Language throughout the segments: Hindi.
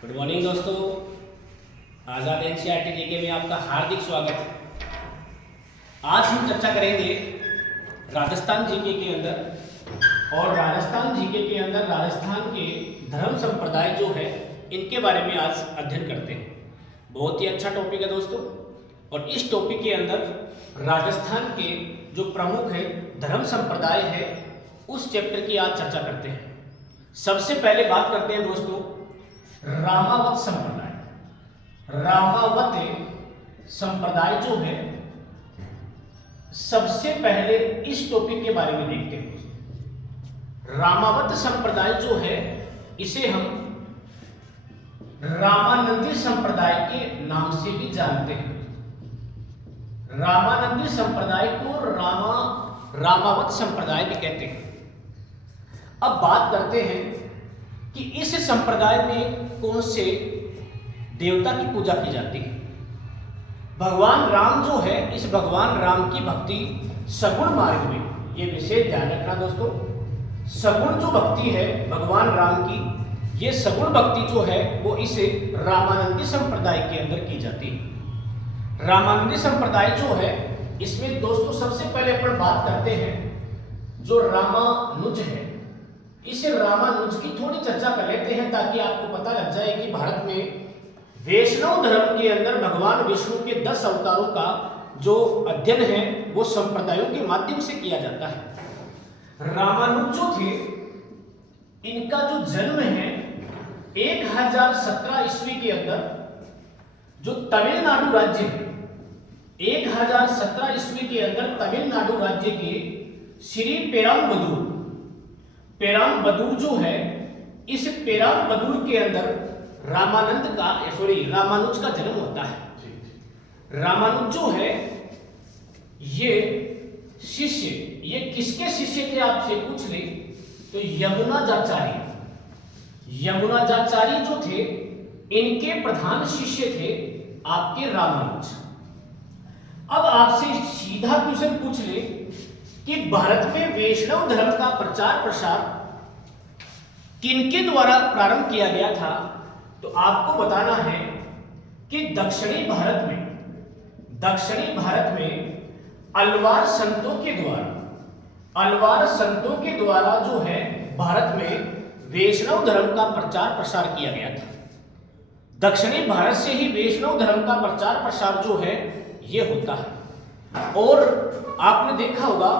गुड मॉर्निंग दोस्तों। आज़ाद एनसीईआरटी जीके में आपका हार्दिक स्वागत है। आज हम चर्चा करेंगे राजस्थान जीके के अंदर, और राजस्थान जीके के अंदर राजस्थान के धर्म संप्रदाय जो है इनके बारे में आज अध्ययन करते हैं। बहुत ही अच्छा टॉपिक है दोस्तों, और इस टॉपिक के अंदर राजस्थान के जो प्रमुख है धर्म संप्रदाय है उस चैप्टर की आज चर्चा करते हैं। सबसे पहले बात करते हैं दोस्तों रामावत संप्रदाय। रामावत संप्रदाय जो है सबसे पहले इस टॉपिक के बारे में देखते हैं। रामावत संप्रदाय जो है इसे हम रामानंदी संप्रदाय के नाम से भी जानते हैं। रामानंदी संप्रदाय को रामावत संप्रदाय भी कहते हैं। अब बात करते हैं कि इस संप्रदाय में कौन से देवता की पूजा की जाती है। भगवान राम जो है, इस भगवान राम की भक्ति सगुण मार्ग में, ये विशेष ध्यान रखना दोस्तों, सगुण जो भक्ति है भगवान राम की, ये सगुण भक्ति जो है वो इसे रामानंदी संप्रदाय के अंदर की जाती है। रामानंदी संप्रदाय जो है इसमें दोस्तों सबसे पहले अपन बात करते हैं जो रामानुज है। इस रामानुज की थोड़ी चर्चा कर लेते हैं ताकि आपको पता लग जाए कि भारत में वैष्णव धर्म के अंदर भगवान विष्णु के 10 अवतारों का जो अध्ययन है वो संप्रदायों के माध्यम से किया जाता है। रामानुज जो थे इनका जो जन्म है 1017 ईस्वी के अंदर जो तमिलनाडु राज्य है, 1017 ईस्वी के अंदर तमिलनाडु राज्य के श्री पेराम्बदूर जो है, इस पेराम्बदूर के अंदर रामानुज का जन्म होता है। रामानुज जो है ये शिष्य, ये किसके शिष्य थे आपसे पूछ ले तो यमुनाजाचार्य जो थे इनके प्रधान शिष्य थे आपके रामानुज। अब आपसे सीधा क्वेश्चन पूछ ले कि भारत में वैष्णव धर्म का प्रचार प्रसार किनके द्वारा प्रारंभ किया गया था, तो आपको बताना है कि दक्षिणी भारत में अलवार संतों के द्वारा जो है भारत में वैष्णव धर्म का प्रचार प्रसार किया गया था। दक्षिणी भारत से ही वैष्णव धर्म का प्रचार प्रसार जो है ये होता है। और आपने देखा होगा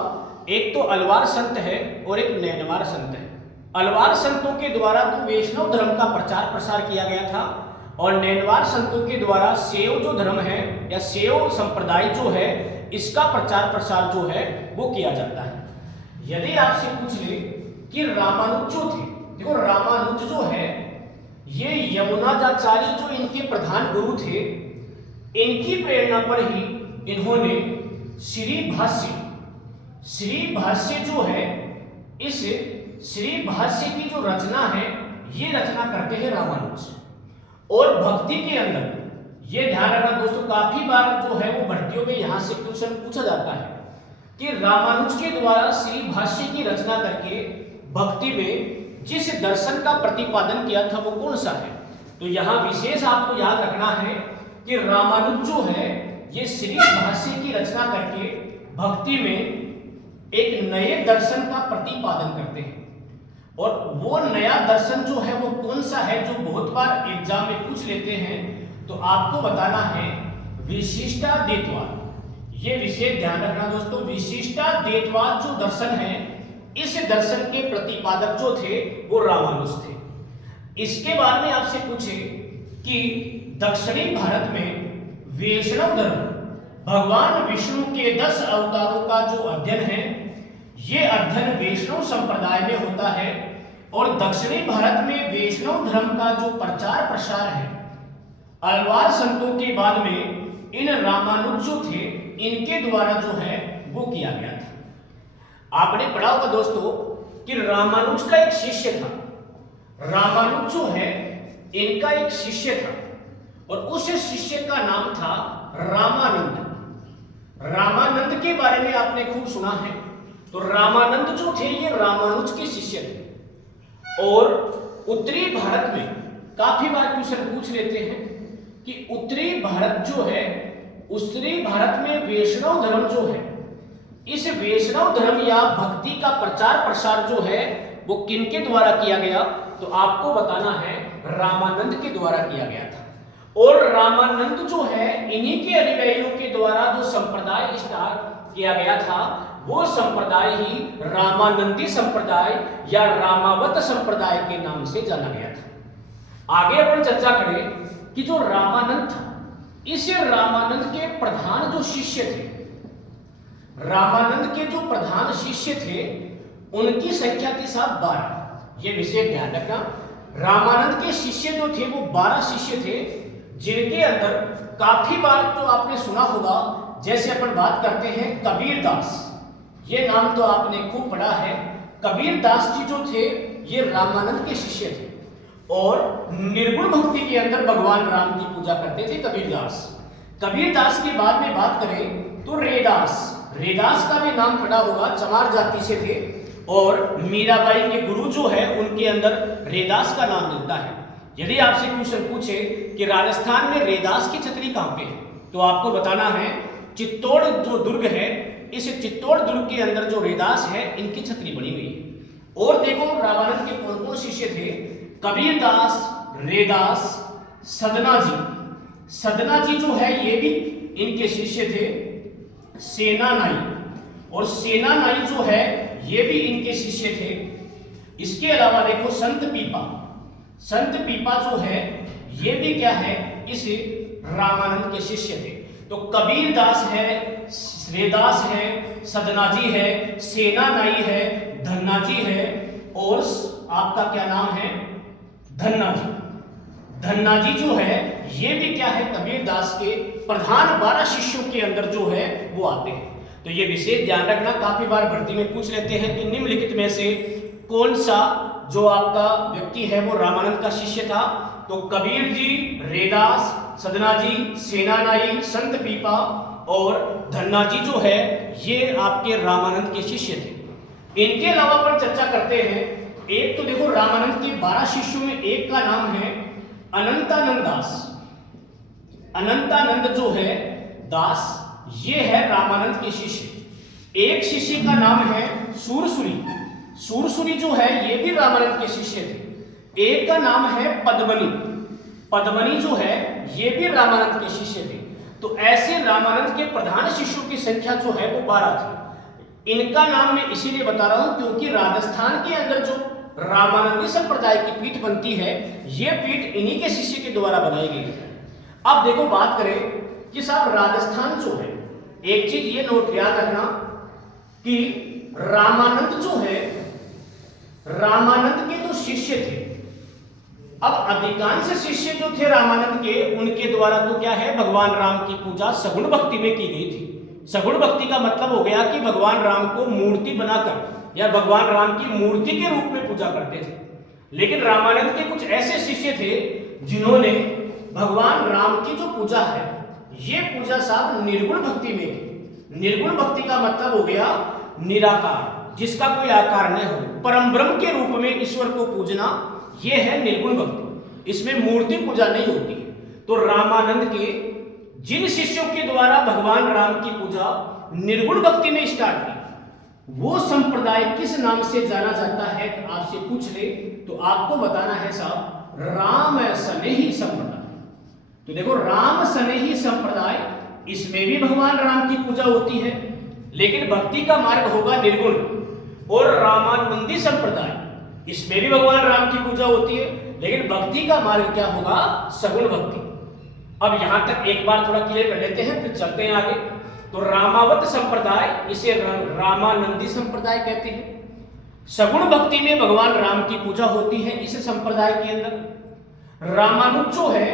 एक तो अलवार संत है और एक नैनवार संत है। अलवार संतों के द्वारा तो वैष्णव धर्म का प्रचार प्रसार किया गया था, और नैनवार संतों के द्वारा शैव जो धर्म है या शैव संप्रदाय जो है इसका प्रचार प्रसार जो है वो किया जाता है। यदि आपसे पूछ ले कि रामानुज जो थे, देखो रामानुज जो है ये यमुनाजाचार्य जो इनके प्रधान गुरु थे, इनकी प्रेरणा पर ही इन्होंने श्री भाष्य जो है, इस श्री भाष्य की जो रचना है ये रचना करते हैं रामानुज। और भक्ति के अंदर ये ध्यान रखना दोस्तों, काफी बार जो है वो भर्तियों में यहां से क्वेश्चन पूछा जाता है कि रामानुज के द्वारा श्री भाष्य की रचना करके भक्ति में जिस दर्शन का प्रतिपादन किया था वो कौन सा है, तो यहाँ विशेष आपको याद रखना है कि रामानुज जो है ये श्री भाष्य की रचना करके भक्ति में एक नए दर्शन का प्रतिपादन करते हैं। और वो नया दर्शन जो है वो कौन सा है, जो बहुत बार एग्जाम में पूछ लेते हैं, तो आपको बताना है विशिष्टाद्वैतवाद। ये विशेष ध्यान रखना दोस्तों, विशिष्टाद्वैतवाद जो दर्शन है इस दर्शन के प्रतिपादक जो थे वो रामानुज थे। इसके बाद में आपसे पूछे कि दक्षिणी भारत में वैष्णव धर्म भगवान विष्णु के 10 अवतारों का जो अध्ययन है ये अध्ययन वैष्णव संप्रदाय में होता है। और दक्षिणी भारत में वैष्णव धर्म का जो प्रचार प्रसार है अलवार संतों के बाद में इन रामानुज जो थे इनके द्वारा जो है वो किया गया था। आपने पढ़ा होगा दोस्तों कि रामानुज का एक शिष्य था। रामानुज जो है इनका एक शिष्य था और उस शिष्य का नाम था रामानंद। रामानंद के बारे में आपने खूब सुना है। तो रामानंद जो थे ये रामानुज के शिष्य थे। और उत्तरी भारत में काफी बार क्वेश्चन पूछ लेते हैं कि उत्तरी भारत जो है, उत्तरी भारत में वैष्णव धर्म जो है, इस वैष्णव धर्म या भक्ति का प्रचार प्रसार जो है वो किनके द्वारा किया गया? तो आपको बताना है रामानंद के द्वारा किया गया था। और रामानंद जो है इन्हीं के अनुयायियों के द्वारा जो संप्रदाय स्टार्ट किया गया था वो संप्रदाय ही रामानंदी संप्रदाय या रामावत संप्रदाय के नाम से जाना गया था। आगे अपन चर्चा करें कि जो रामानंद था, इस रामानंद के प्रधान जो शिष्य थे, रामानंद के जो प्रधान शिष्य थे उनकी संख्या थी साहब 12। ये विशेष ध्यान रखना, रामानंद के शिष्य जो थे वो 12 शिष्य थे, जिनके अंदर काफी बार तो आपने सुना होगा, जैसे अपन बात करते हैं कबीर दास, ये नाम तो आपने खूब पढ़ा है। कबीर दास जी जो थे ये रामानंद के शिष्य थे और निर्गुण भक्ति के अंदर भगवान राम की पूजा करते थे कबीर दास। कबीर दास के बाद में बात करें तो रेदास, रेदास का भी नाम पढ़ा होगा, चमार जाति से थे और मीराबाई के गुरु जो है उनके अंदर रेदास का नाम मिलता है। यदि आपसे क्वेश्चन पूछे कि राजस्थान में रेदास की छतरी कहां पे है, तो आपको बताना है चित्तौड़ जो दुर्ग है, इस चित्तौड़ दुर्ग के अंदर जो रेदास है इनकी छतरी बनी हुई है। और देखो रामानंद के कौन कौन शिष्य थे? कबीर दास, रेदास, सदना जी, सदना जी जो है ये भी इनके शिष्य थे, सेना नाई, और सेना नाई जो है ये भी इनके शिष्य थे। इसके अलावा देखो संत पीपा, संत पीपा जो है ये भी क्या है, इस रामानंद के शिष्य थे। तो कबीर दास है, रेदास है, सदना जी है, सेना नाई है, धन्ना जी है और आपका क्या नाम है, धन्ना जी। धन्ना जी जो है ये भी क्या है, कबीर दास के प्रधान 12 शिष्यों के अंदर जो है वो आते हैं। तो ये विशेष ध्यान रखना, काफी बार भर्ती में पूछ लेते हैं कि निम्नलिखित में से कौन सा जो आपका व्यक्ति है वो रामानंद का शिष्य था? तो कबीर जी, रेदास, सदना जी, सेना नाई, संत पीपा और धन्ना जी जो है ये आपके रामानंद के शिष्य थे। इनके अलावा पर चर्चा करते हैं, एक तो देखो रामानंद के 12 शिष्यों में एक का नाम है अनंतानंद दास। अनंतानंद जो है दास ये है रामानंद के शिष्य। एक शिष्य का नाम है सूरसुरी, सूरसुरी जो है ये भी रामानंद के शिष्य थे। एक का नाम है पद्मनी, पद्मनी जो है ये भी रामानंद के शिष्य थे। तो ऐसे रामानंद के प्रधान शिष्यों की संख्या जो है वो 12 थी। इनका नाम मैं इसीलिए बता रहा हूं क्योंकि राजस्थान के अंदर जो रामानंदी संप्रदाय की पीठ बनती है ये पीठ इन्हीं के शिष्य के द्वारा बनाई गई है। अब देखो बात करें कि साहब राजस्थान जो है, एक चीज ये नोट याद रखना कि रामानंद जो है, रामानंद के जो शिष्य थे, अब अधिकांश शिष्य जो थे रामानंद के, उनके द्वारा तो क्या है, भगवान राम की पूजा सगुण भक्ति में की गई थी। सगुण भक्ति का मतलब हो गया कि भगवान राम को मूर्ति बनाकर या भगवान राम की मूर्ति के रूप में पूजा करते थे। लेकिन रामानंद के कुछ ऐसे शिष्य थे जिन्होंने भगवान राम की जो पूजा है ये पूजा साहब निर्गुण भक्ति में की। निर्गुण भक्ति का मतलब हो गया निराकार, जिसका कोई आकार न हो, परम ब्रह्म के रूप में ईश्वर को पूजना, ये है निर्गुण भक्ति। इसमें मूर्ति पूजा नहीं होती। तो रामानंद के जिन शिष्यों के द्वारा भगवान राम की पूजा निर्गुण भक्ति में स्टार्ट की, वो संप्रदाय किस नाम से जाना जाता है? तो आपसे पूछ ले तो आपको बताना है साहब राम सनेही संप्रदाय। तो देखो राम सनेही संप्रदाय, इसमें भी भगवान राम की पूजा होती है लेकिन भक्ति का मार्ग होगा निर्गुण। और रामानंदी संप्रदाय, इसमें भी भगवान राम की पूजा होती है लेकिन भक्ति का मार्ग क्या होगा? सगुण भक्ति। अब यहां तक एक बार थोड़ा क्लियर कर लेते हैं, फिर चलते हैं आगे। तो रामावत संप्रदाय, इसे रामानंदी संप्रदाय कहते हैं। सगुण भक्ति में भगवान राम की पूजा होती है इस संप्रदाय के अंदर। रामानुज जो है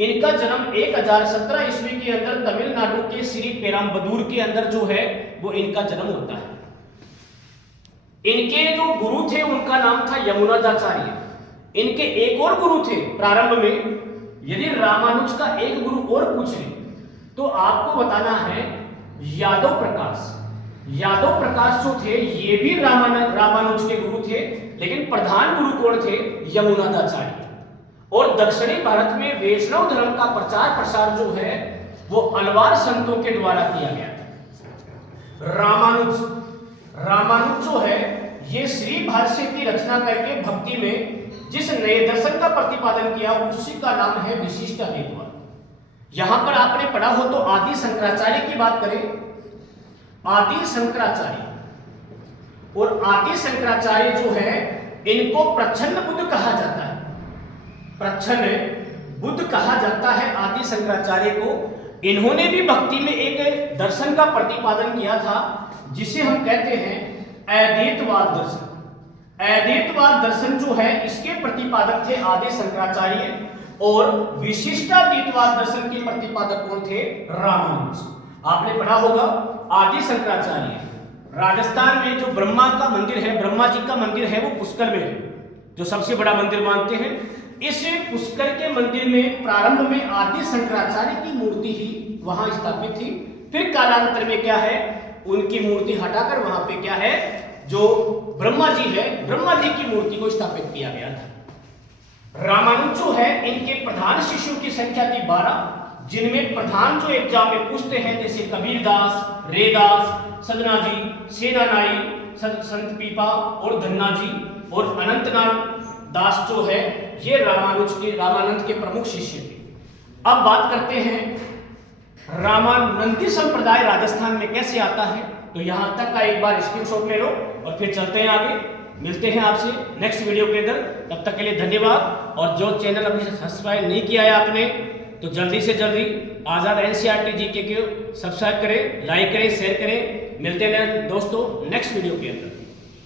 इनका जन्म 1017 ईस्वी के अंदर तमिलनाडु के श्री पेराम्बदूर के अंदर जो है वो इनका जन्म होता है। इनके जो गुरु थे उनका नाम था यमुनाचार्य। इनके एक और गुरु थे प्रारंभ में। यदि रामानुज का एक गुरु और पूछे तो आपको बताना है यादव प्रकाश। यादव प्रकाश जो थे ये भी रामानुज के गुरु थे लेकिन प्रधान गुरु कौन थे? यमुनाचार्य। और दक्षिणी भारत में वैष्णव धर्म का प्रचार प्रसार जो है वो अलवार संतों के द्वारा किया गया था। रामानुज जो है ये श्री भाष्य की रचना करके भक्ति में जिस नए दर्शन का प्रतिपादन किया उसी का नाम है विशिष्टाद्वैतवाद। यहां पर आपने पढ़ा हो तो आदि शंकराचार्य की बात करें, आदि शंकराचार्य, और आदि शंकराचार्य जो है इनको प्रच्छन्न बुद्ध कहा जाता है, प्रच्छन्न बुद्ध कहा जाता है आदि शंकराचार्य को। इन्होंने भी भक्ति में एक दर्शन का प्रतिपादन किया था जिसे हम कहते हैं अद्वैतवाद दर्शन। अद्वैतवाद दर्शन जो है इसके प्रतिपादक थे आदि शंकराचार्य, और विशिष्टाद्वैतवाद दर्शन के प्रतिपादक कौन थे? रामानुज। आपने पढ़ा होगा आदि शंकराचार्य राजस्थान में जो ब्रह्मा का मंदिर है, ब्रह्मा जी का मंदिर है, वो पुष्कर में है, जो सबसे बड़ा मंदिर मानते हैं। इस पुष्कर के मंदिर में प्रारंभ में आदि शंकराचार्य की मूर्ति ही वहां स्थापित थी। फिर कालांतर में क्या है, उनकी मूर्ति हटाकर वहां पे क्या है, जो ब्रह्मा जी है, ब्रह्मा जी की मूर्ति को स्थापित किया गया था। रामानुज जो है इनके प्रधान शिष्यों की संख्या थी 12, जिनमें प्रधान जो एग्जाम में पूछते हैं जैसे कबीरदास, रेदास, सदना जी, सेनानाई, संत पीपा और धन्ना जी, और अनंतनाथ दास जो है ये रामानंद के प्रमुख शिष्य थे। अब बात करते हैं रामानंदी संप्रदाय राजस्थान में कैसे आता है, तो यहां तक का एक बार स्क्रीनशॉट ले लो और फिर चलते हैं आगे। मिलते हैं आपसे नेक्स्ट वीडियो के अंदर, तब तक के लिए धन्यवाद। और जो चैनल अभी सब्सक्राइब नहीं किया है आपने तो जल्दी से जल्दी आजाद एनसीईआरटी जीके को सब्सक्राइब करें, लाइक करें, शेयर करें। मिलते हैं दोस्तों नेक्स्ट वीडियो के अंदर।